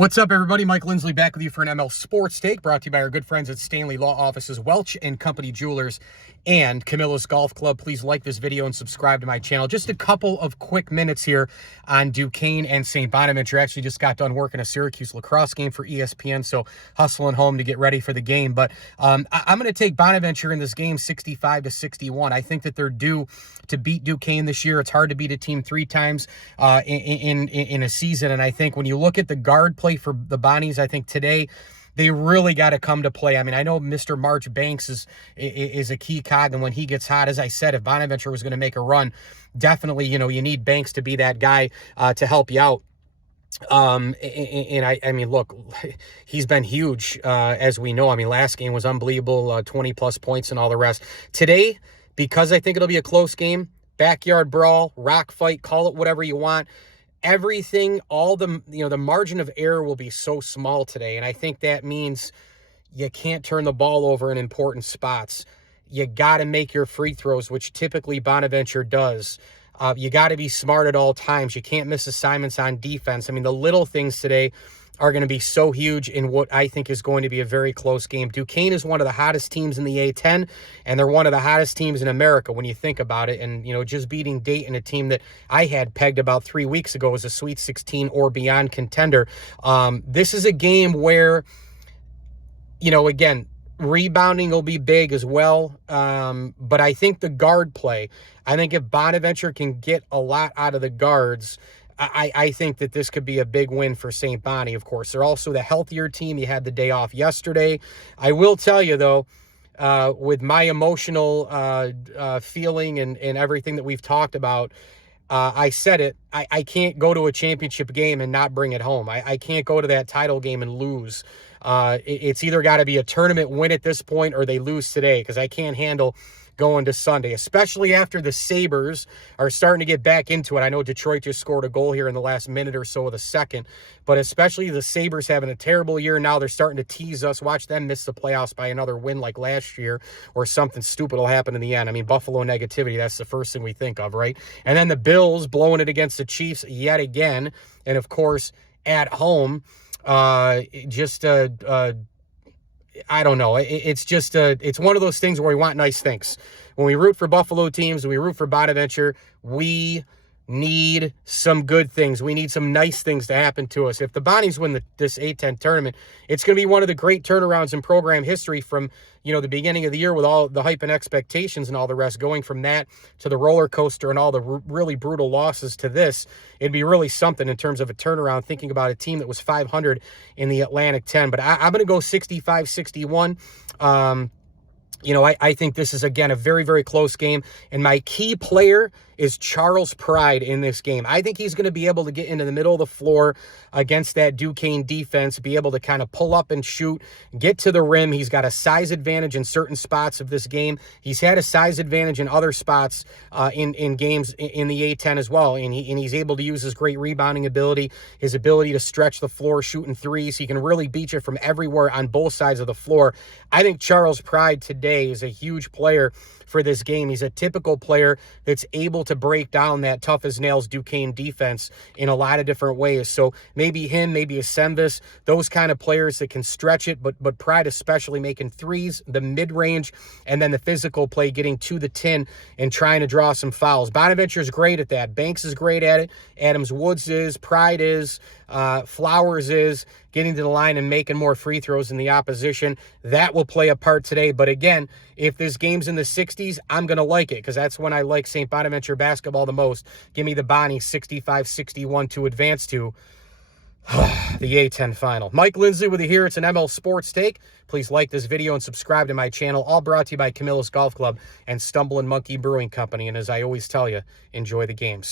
What's up, everybody? Mike Lindsley back with you for an ML Sports Take, brought to you by our good friends at Stanley Law Offices, Welch and Company Jewelers, and Camillus Golf Club. Please like this video and subscribe to my channel. Just a couple of quick minutes here on Duquesne and St. Bonaventure. Actually just got done working a Syracuse lacrosse game for ESPN, so hustling home to get ready for the game. But I'm going to take Bonaventure in this game 65-61. I think that they're due to beat Duquesne this year. It's hard to beat a team three times in a season, and I think when you look at the guard play for the Bonnies, I think today they really got to come to play. I mean, I know Mr. March Banks is a key cog, and when he gets hot, as I said, if Bonaventure was going to make a run, definitely, you need Banks to be that guy to help you out. And I mean, look, he's been huge, as we know. I mean, last game was unbelievable, 20 plus points and all the rest. Today, because I think it'll be a close game, backyard brawl, rock fight, call it whatever you want. Everything, all the, the margin of error will be so small today. And I think that means you can't turn the ball over in important spots. You got to make your free throws, which typically Bonaventure does. You got to be smart at all times. You can't miss assignments on defense. I mean, the little things today are going to be so huge in what I think is going to be a very close game. Duquesne is one of the hottest teams in the A10, and they're one of the hottest teams in America when you think about it. And, just beating Dayton, a team that I had pegged about 3 weeks ago as a Sweet 16 or beyond contender. This is a game where, again, rebounding will be big as well. But I think the guard play, I think if Bonaventure can get a lot out of the guards, I think that this could be a big win for St. Bonnie, of course. They're also the healthier team. You had the day off yesterday. I will tell you, though, with my emotional feeling and everything that we've talked about, I said it, I can't go to a championship game and not bring it home. I can't go to that title game and lose. It's either got to be a tournament win at this point or they lose today, because I can't handle going to Sunday, especially after the Sabres are starting to get back into it. I know Detroit just scored a goal here in the last minute or so of the second, but especially the Sabres having a terrible year now. They're starting to tease us. Watch them miss the playoffs by another win like last year, or something stupid will happen in the end. I mean, Buffalo negativity, that's the first thing we think of, right? And then the Bills blowing it against the Chiefs yet again. And of course, at home, I don't know. It's just it's one of those things where we want nice things. When we root for Buffalo teams, we root for Bonaventure, we need some good things. We need some nice things to happen to us. If the Bonnies win this A10 tournament, it's going to be one of the great turnarounds in program history from, the beginning of the year with all the hype and expectations and all the rest, going from that to the roller coaster and all the really brutal losses to this. It'd be really something in terms of a turnaround, thinking about a team that was 500 in the Atlantic 10. But I'm going to go 65-61. I think this is, again, a very, very close game. And my key player is Charles Pride in this game. I think he's going to be able to get into the middle of the floor against that Duquesne defense, be able to kind of pull up and shoot, get to the rim. He's got a size advantage in certain spots of this game. He's had a size advantage in other spots in games in the A10 as well. And he's able to use his great rebounding ability, his ability to stretch the floor, shooting threes. He can really beat you from everywhere on both sides of the floor. I think Charles Pride today is a huge player for this game. He's a typical player that's able to break down that tough as nails Duquesne defense in a lot of different ways. So maybe him, maybe a Semvis, those kind of players that can stretch it, but Pride especially making threes, the mid-range, and then the physical play, getting to the tin and trying to draw some fouls. Bonaventure's great at that. Banks is great at it. Adams Woods is. Pride is. Flowers is. Getting to the line and making more free throws than the opposition. That will play a part today. But again, if this game's in the 60s, I'm going to like it, because that's when I like St. Bonaventure basketball the most. Give me the Bonnies 65-61 to advance to the A10 final. Mike Lindsley with you here. It's an ML Sports Take. Please like this video and subscribe to my channel. All brought to you by Camillus Golf Club and Stumble and Monkey Brewing Company. And as I always tell you, enjoy the games.